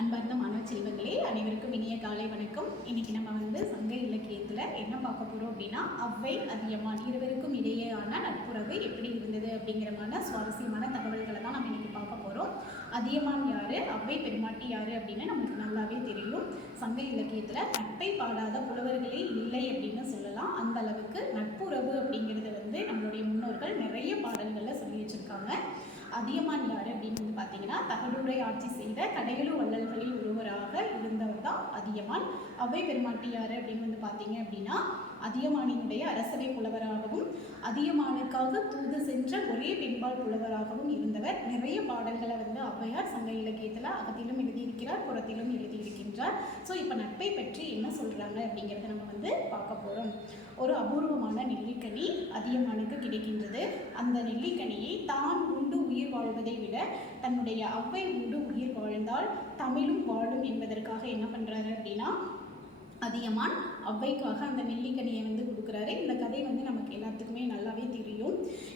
அன்பார்ந்த மாணவ செல்வங்களே அனைவருக்கும் இனிய காலை வணக்கம். இன்னைக்கு நம்ம வந்து சங்க இலக்கியத்தில் என்ன பார்க்க போகிறோம் அப்படின்னா அவ்வை அதியமான் இருவருக்கும் இடையேயான நட்புறவு எப்படி இருந்தது அப்படிங்கிறமான சுவாரஸ்யமான தகவல்களை தான் நம்ம இன்னைக்கு பார்க்க போகிறோம் அதியமான் யாரு? அவ்வை பெருமாட்டி யாரு? அப்படின்னு நமக்கு நல்லாவே தெரியும். சங்க இலக்கியத்தில் நட்பை பாடாத புலவர்களே இல்லை அப்படின்னு சொல்லலாம். அந்த அளவுக்கு நட்புறவு அப்படிங்கிறது வந்து நம்மளுடைய முன்னோர்கள் நிறைய பாடல்களில் சொல்லி வச்சுருக்காங்க. அதியமான் யார் அப்படின்னு வந்து பார்த்தீங்கன்னா தகடுரை ஆட்சி செய்த கடையலு வள்ளல்களில் ஒருவராக இருந்தவர் தான் அதியமான். அவை பெருமாட்டியார் அப்படின்னு வந்து பார்த்தீங்க அப்படின்னா அதியமானினுடைய அரசவை புலவராகவும் அதியமானுக்காக தூது சென்ற ஒரே பெண்பால் புலவராகவும் இருந்தவர். நிறைய பாடல்களை வந்து ஔவையார் சங்க இலக்கியத்தில் அகத்திலும் எழுதியிருக்கிறார் புறத்திலும் எழுதியிருக்கின்றார். ஸோ இப்போ நட்பை பற்றி என்ன சொல்கிறாங்க அப்படிங்கிறத நம்ம வந்து பார்க்க போகிறோம் ஒரு அபூர்வமான நெல்லிக்கனி அதியமானுக்கு கிடைக்கின்றது. அந்த நெல்லிக்கனியை தான் உண்டு உயிர் வாழ்வதை விட தன்னுடைய அவ்வை உண்டு உயிர் வாழ்ந்தால் தமிழும் வாழும் என்பதற்காக என்ன பண்ணுறாரு அப்படின்னா அதியமான் அவ்வைக்காக அந்த நெல்லிக்கனியை வந்து கொடுக்குறாரு. இந்த கதை வந்து நமக்கு எல்லாத்துக்குமே நல்லாவே தெரியும்.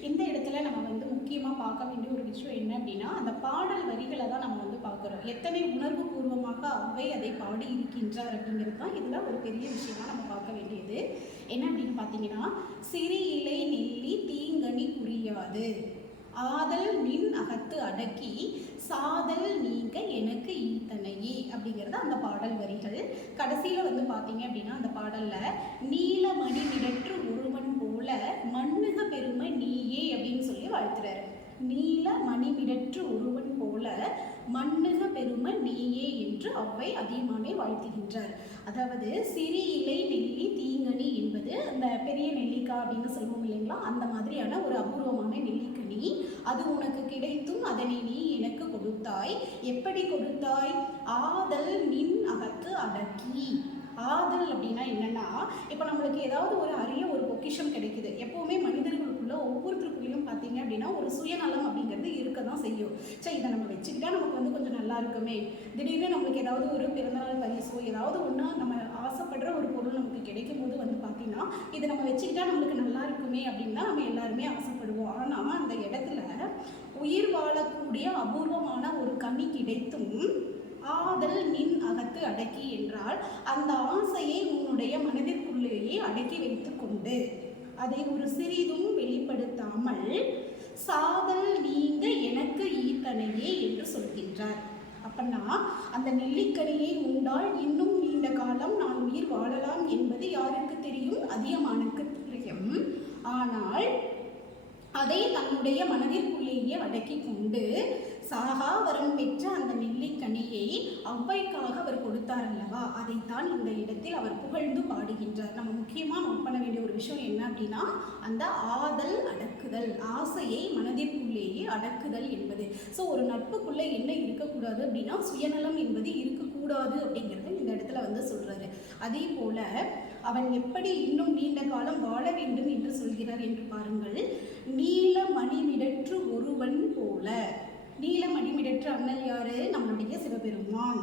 இந்த இடத்துல நம்ம வந்து முக்கியமாக பார்க்க வேண்டிய ஒரு விஷயம் என்ன அப்படின்னா அந்த பாடல் வரிகளை தான் நம்ம வந்து பார்க்குறோம். எத்தனை உணர்வு பூர்வமாக ஔவை அதை பாடி இருக்கின்றார் அப்படிங்கிறது தான் இதில் ஒரு பெரிய விஷயமா நம்ம பார்க்க வேண்டியது. என்ன அப்படின்னு பார்த்தீங்கன்னா சிறு இலை நெல்லி தீங்கனி புரியாது ஆதல் நின் அகத்து அடக்கி சாதல் நீங்க அந்த பாடல் வரிகள். கடைசியில் வந்து பார்த்தீங்க அப்படின்னா அந்த பாடலில் நீலமணி மிடற்று ஒருவன் போல மண்ணுக பெருமை நீயே அப்படின்னு சொல்லி வாழ்த்துறாரு. நீல மணிமிடற்று ஒருவன் போல மண்ணுக பெருமை நீயே என்று அவ்வை அதிகமாகவே வாழ்த்துகின்றார். அதாவது சிறி இலை நெல்லி தீங்கனி என்பது அந்த பெரிய நெல்லிக்காய் அப்படின்னு சொல்லுவோம் இல்லைங்களா? அந்த மாதிரியான ஒரு அபூர்வமான நெல்லி கிடைத்தும் அதனை நீ எனக்கு கொடுத்தாய். எப்படி கொடுத்தாய்? ஆதல் நின் அகத்து அடக்கி. ஆதல் அப்படின்னா என்னன்னா இப்போ நம்மளுக்கு ஏதாவது ஒரு அரிய ஒரு பொக்கிஷம் கிடைக்குது. எப்போவுமே மனிதர்களுக்குள்ள ஒவ்வொருத்தருக்குள்ளேயும் பார்த்தீங்க அப்படின்னா ஒரு சுயநலம் அப்படிங்கிறது இருக்க தான் செய்யும். சரி இதை நம்ம வச்சுக்கிட்டா நமக்கு வந்து கொஞ்சம் நல்லா இருக்குமே. திடீர்னு நம்மளுக்கு ஏதாவது ஒரு பிறந்தநாள் பரிசோ ஏதாவது ஒன்றா நம்ம ஆசைப்படுற ஒரு பொருள் நமக்கு கிடைக்கும் போது வந்து பார்த்தீங்கன்னா இதை நம்ம வச்சுக்கிட்டா நம்மளுக்கு நல்லா இருக்குமே அப்படின்னு தான் நம்ம எல்லாருமே ஆசைப்படுவோம். ஆனால் அந்த இடத்துல உயிர் வாழக்கூடிய அபூர்வமான ஒரு கனி கிடைத்தும் ஆதல் நின் அகத்து அடக்கி என்றால் அந்த ஆசையை உன்னுடைய மனதிற்குள்ளேயே அடக்கி வைத்து கொண்டு அதை ஒரு சிறிதும் வெளிப்படுத்தாமல் சாதல் நீங்க எனக்கு ஈத்தனையே என்று சொல்கின்றார். அப்பனா அந்த நெல்லிக்கனியை உண்டால் இன்னும் நீண்ட காலம் நான் உயிர் வாழலாம் என்பது யாருக்கு தெரியும்? அதியமானுக்கு தெரியும். ஆனால் அதை தன்னுடைய மனதிற்குள்ளேயே அடக்கி கொண்டு சாகா வரம் பெற்ற அந்த ஔவைக்காக அவர் கொடுத்தார் அல்லவா அதைத்தான் இந்த இடத்தில் அவர் புகழ்ந்து பாடுகின்றார். நம்ம முக்கியமாக நோட் பண்ண வேண்டிய ஒரு விஷயம் என்ன அப்படின்னா அந்த ஆதல் அடக்குதல் ஆசையை மனதிற்குள்ளேயே அடக்குதல் என்பது. ஸோ ஒரு நட்புக்குள்ளே என்ன இருக்கக்கூடாது அப்படின்னா சுயநலம் என்பது இருக்கக்கூடாது அப்படிங்கிறது இந்த இடத்துல வந்து சொல்கிறாரு அதே போல அவன் எப்படி இன்னும் நீண்ட காலம் வாழ வேண்டும் என்று சொல்கிறார் என்று பாருங்கள். நீல மணிமிடற்று ஒருவன் போல. நீலமணிமிடற்ற அண்ணல் யாரு? நம்மளுடைய சிவபெருமான்.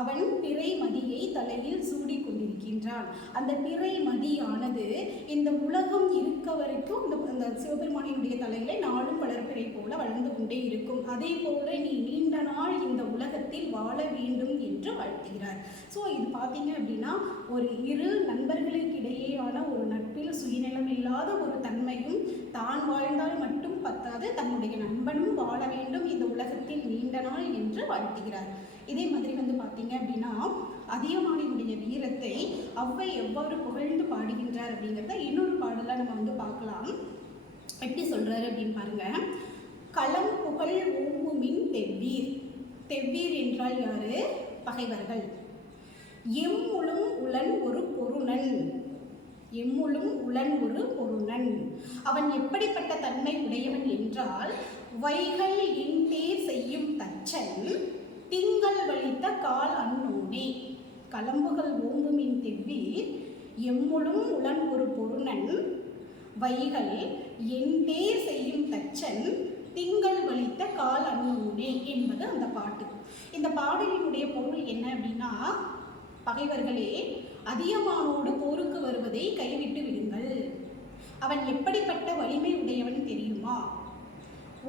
அவன் பிறை மதியை தலையில் சூடி கொண்டிருக்கின்றான் அந்த பிறை மதியானது இந்த உலகம் இருக்க வரைக்கும் இந்த அந்த சிவபெருமானினுடைய தலையில நாளும் வளர்ப்பிறை போல வளர்ந்து கொண்டே இருக்கும். அதே போல நீ நீண்ட நாள் இந்த உலகத்தில் வாழ வேண்டும் என்று வாழ்த்துகிறார். ஸோ இது பார்த்தீங்க அப்படின்னா ஒரு இரு நண்பர்களுக்கு இடையேயான ஒரு நட்பில் சுயநலம் இல்லாத ஒரு தன்மையும் தான் வாழ்ந்தால் மட்டும் பத்தாது. தன்னுடைய நண்பனும் வாழ வேண்டும். இந்த உலகத்தில் நீண்ட நாள் என்று வாழ்த்துகிறார். இதே மாதிரி வந்து பார்த்தீங்க அப்படின்னா அதியமானினுடைய வீரத்தை அவ்வை எவ்வாறு புகழ்ந்து பாடுகின்றார் அப்படிங்கிறத இன்னொரு பாடலாக நம்ம வந்து பார்க்கலாம். எப்படி சொல்கிறாரு அப்படின்னு பாருங்க. களம் புகழ் ஓங்குமின் தெவ்வீர். தெவ்வீர் என்றால் யாரு? பகைவர்கள். எம்முளும் உளன் ஒரு பொருணன். எம்முளும் உளன் ஒரு பொருணன் அவன் எப்படிப்பட்ட தன்மை உடையவன் என்றால் வைகள் இன்தேர் செய்யும் தச்சன் திங்கள் வலித்த கால் அன்னோனே. களம்புகள் இன் தெவ்வீர் எம்முளும் உளன் ஒரு பொருணன் வைகள் எண்டே செய்யும் தச்சன் திங்கள் வலித்த கால் அன்னோனே என்பது அந்த பாட்டு. இந்த பாடலினுடைய பொருள் என்ன அப்படின்னா பகைவர்களே அதியமானோடு போருக்கு வருவதை கைவிட்டு விடுங்கள். அவன் எப்படிப்பட்ட வலிமை உடையவன் தெரியுமா?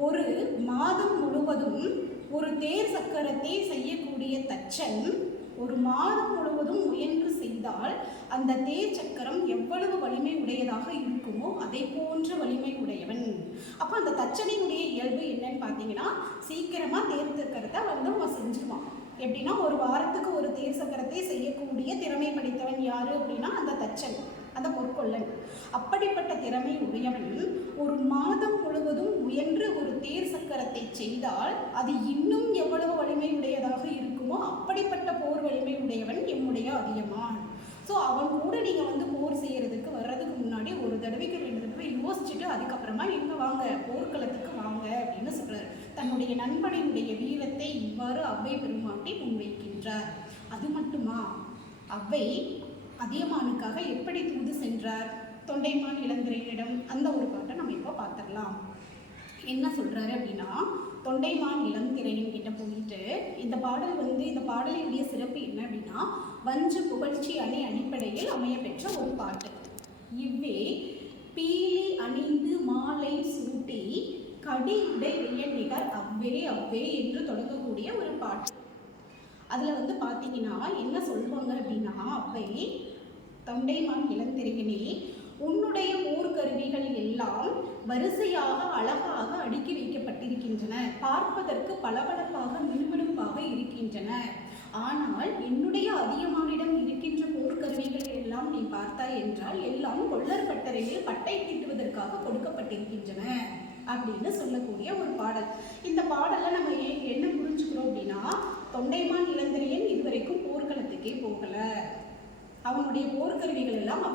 ஒரு மாதம் முழுவதும் ஒரு தேர் சக்கரத்தை செய்யக்கூடிய தச்சன் ஒரு மாதம் முழுவதும் முயன்று செய்தால் அந்த தேர் சக்கரம் எவ்வளவு வலிமை உடையதாக இருக்குமோ அதை போன்ற வலிமை உடையவன். அப்போ அந்த தச்சனினுடைய இயல்பு என்னன்னு பார்த்தீங்கன்னா சீக்கிரமாக தேர் சக்கரத்தை வந்து அவன் செஞ்சுருவான். எப்படின்னா ஒரு வாரத்துக்கு ஒரு தேர் சக்கரத்தை செய்யக்கூடிய திறமை படைத்தவன் யாரு அப்படின்னா அந்த தச்சன் அந்த பொற்கொள்ளன். அப்படிப்பட்ட திறமை உடையவன் ஒரு மாதம் முழுவதும் முயன்று ஒரு தேர் சக்கரத்தை செய்தால் அது இன்னும் எவ்வளவு வலிமை உடையதாக இருக்குமோ அப்படிப்பட்ட போர் வலிமை உடையவன் எம்முடைய அதியமான். ஸோ அவன் கூட நீங்கள் வந்து போர் செய்கிறதுக்கு வர்றதுக்கு முன்னாடி ஒரு தடவைக்கு ரெண்டு தடவை யோசிச்சுட்டு அதுக்கப்புறமா எங்கே வாங்க போர்க்களத்துக்கு வாங்க அப்படின்னு சொல்கிறார் தன்னுடைய நண்பனினுடைய வீரத்தை இவ்வாறு அவ்வை பெருமாட்டி முன்வைக்கின்றார். அது மட்டுமா? அவ்வை அதியமானுக்காக எப்படி தூது சென்றார்? தொண்டைமான் இளந்திரையிடம் அந்த ஒரு பாட்டை நம்ம இப்போ பார்த்துடலாம். என்ன சொல்கிறாரு அப்படின்னா தொண்டைமான் இளந்திரையின் கிட்ட போயிட்டு இந்த பாடல் வந்து இந்த பாடலினுடைய சிறப்பு என்ன அப்படின்னா வஞ்ச புகழ்ச்சி அணி அடிப்படையில் அமையப்பெற்ற ஒரு பாட்டு. இவ்வே பீலி அணிந்து மாலை சூட்டி கடி உடை நிகர் அவ்வே அவ்வே என்று தொடங்கக்கூடிய ஒரு பாட்டு. அதில் வந்து பார்த்தீங்கன்னா என்ன சொல்லுவாங்க அப்படின்னா அவ்வை தொண்டைமான் இளந்திரையனே உன்னுடைய போர்க்கருவிகள் எல்லாம் வரிசையாக அழகாக அடுக்கி வைக்கப்பட்டிருக்கின்றன. பார்ப்பதற்கு பளபளப்பாக மினுமினுப்பாக இருக்கின்றன. ஆனால் என்னுடைய அதியமானிடம் இருக்கின்ற போர்க்கருவிகள் எல்லாம் நீ பார்த்தாய் என்றால் எல்லாம் கொள்ளர் பட்டறையில் பட்டை தீட்டுவதற்காக கொடுக்கப்பட்டிருக்கின்றன அப்படின்னு சொல்லக்கூடிய ஒரு பாடல். இந்த பாடலை நம்ம என்ன புரிஞ்சுக்கிறோம் அப்படின்னா தொண்டைமான் இளந்திரியன் இதுவரைக்கும் போர்க்களத்துக்கே போகல. அவனுடைய போர்க்கருவிகள் எல்லாம்